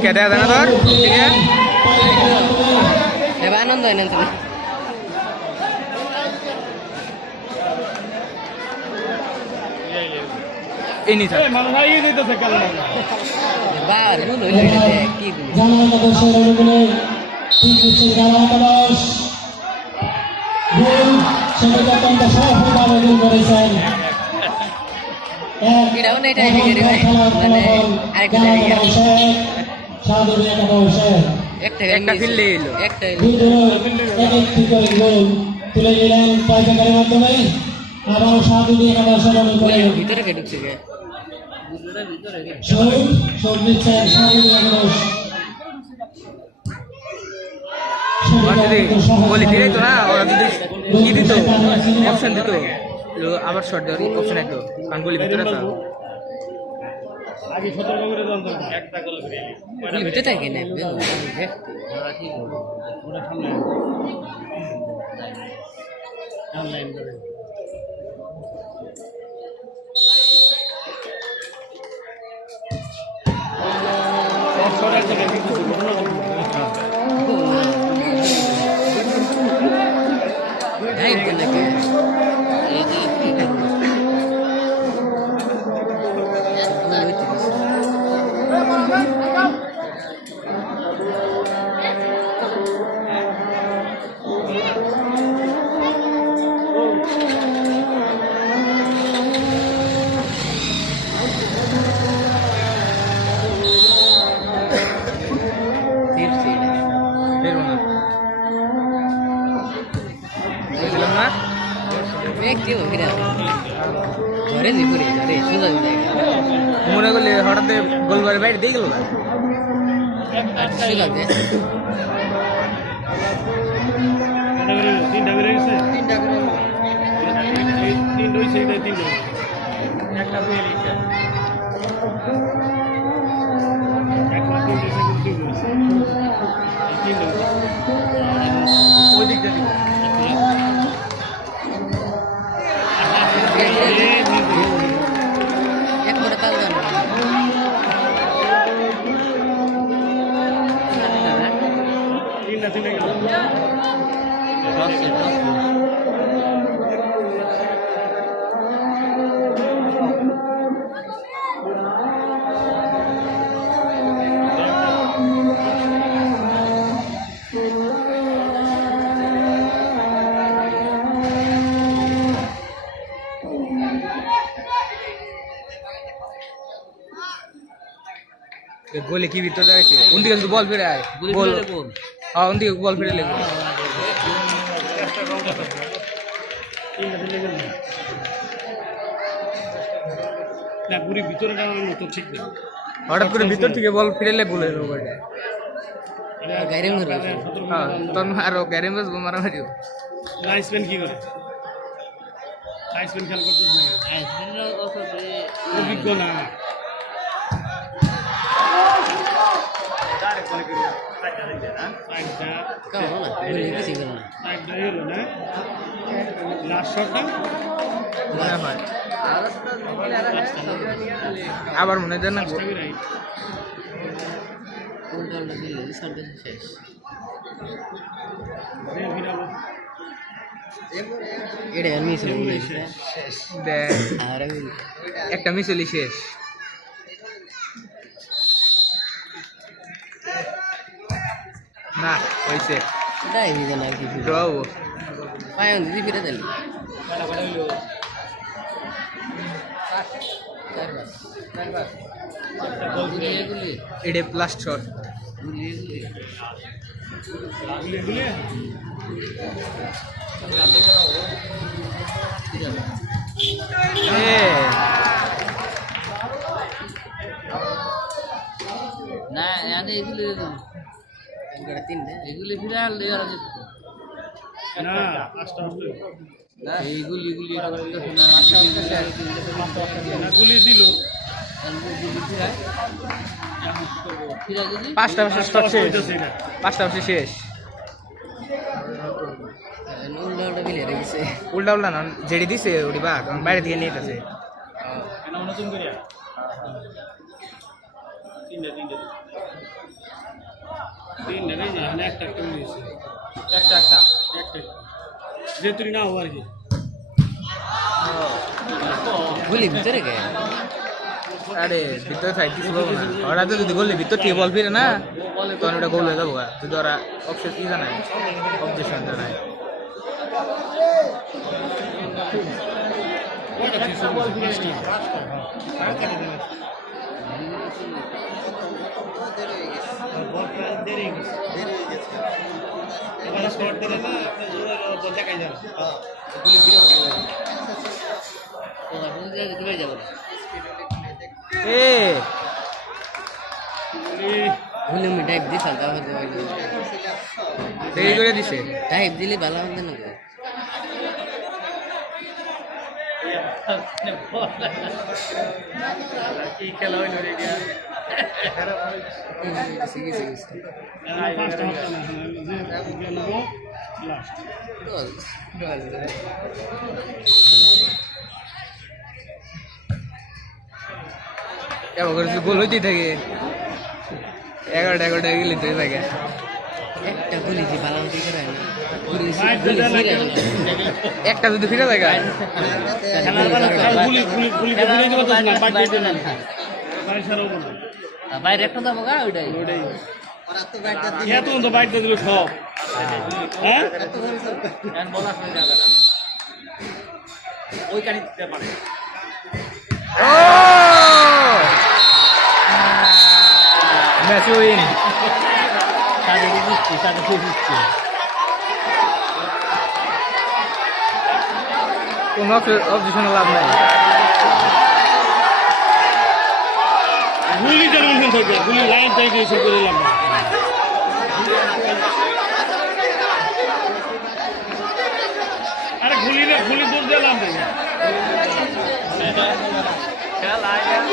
क्या दे देना तो ठीक है अब आनंद है ना ini sah. Mengenai itu sekali. Baru dulu ini dek. Jangan ada seorang boleh tinggi segala terus. Gol sebagai contoh sahih dari Indonesia. Tidak boleh dah dikiri. Arik dikiri. Satu dia kata usai. Ekta fille lo. Ekta. Ek tiga gol. Tulen jalan pakai kali matlumai. Abar satu dia kata seorang boleh. ভিতরে কে ঢুকছে কে Shot দিচ্ছে satu dia kata usai. বলি ফিরে তো না ওরা যদি কি দিত অপশন দিত আবার শর্ট দেওয়ার অপশন একটু কারণ বলি ভিতরে তো আগে সতর্ক করে দেন তো একটা গোল ফিরে ভিতরে থাকে না ওটা সামনে অনলাইন করে Naik lagi. মনে করলে হঠাৎ গোল করে বাইরে দিয়ে গেল না তিনটা করে গেছে তিনটা হয়েছে তিনটা একটা বই লিখছে একটা তিনটে সেকেন্ড হয়েছে তিনটা ওই দিকটা দিব गोले की भी तो जाए उनके तो बॉल फिर आए गोल हाँ उनके बॉल फिर ले না পুরি ভিতরে যাওয়ার মতো ঠিক না হঠাৎ করে ভিতর থেকে বল ফিরে লে গোলে ওটা গাইরে মরে হ্যাঁ তোর আরো গাইরে বাস মারা মারিও লাইসম্যান কি করে লাইসম্যান খেলা করতেছ না আইসমেন্ট অত অভিজ্ঞ না আবার মনে হয় না একটা মিসলি শেষ না হয়েছে ফিরে দিল এটা প্লাস শট না এগুলি এগুলি ফিরাল না আস্তে আস্তে এইগুলি গুলি দিল পাঁচটা বছর স্টপ শেষ হইতেছে এটা। 5টা বছর শেষ উল্টা বিলে গেছে উল্টা উল্টা না যেটি দিছে ওটি বাঘ বাইরে থেকে নিয়ে গেছে এটা নতুন করিয়া তিনটা নেই না মানে একটা নিয়েছে একটা যে তুই না হওয়ার কি গুলি ভিতরে গে আরে ভিতরে ফাইট কিছু পাবো না ওরা তো যদি গোলে ভিতর থেকে বল ফিরে না তখন ওটা গোল হয়ে যাবো যদি ওরা অপশন কি জানায় অবজেকশন জানায় এ গুলি আমি টাইপ দিছ তাহলে দেরি করে দিছে টাইপ দিলে ভালো হবে না কি খেলা হইলো রে এটা ফার্স্ট হাফ না যে নেব লাস্ট এবার করে গোল হইতেই থাকে 11টা গেলে তো থাকে একটা গুলি যে ভালো হতে করে না গুলি বাইট গুলি দেন ফিরে একটা যদি ফিরে থাকে খেলার বেলা গুলি দিব তো না বাইট দিতে না বাইট ছাড়াও বলবো বাইরে একটা দাম গা ওইটাই এত তো বাইট দিয়ে দিল সব হ্যাঁ ওই কানি দিতে পারে ও ম্যাচ উইন সাড়ে দিচ্ছি কোনো অবজেকশনে লাভ নাই গুলি জানবেন থেকে গুলি লাইন থেকে এসে করে লাভ না আরে গুলি দূর দিয়ে লাভ নেই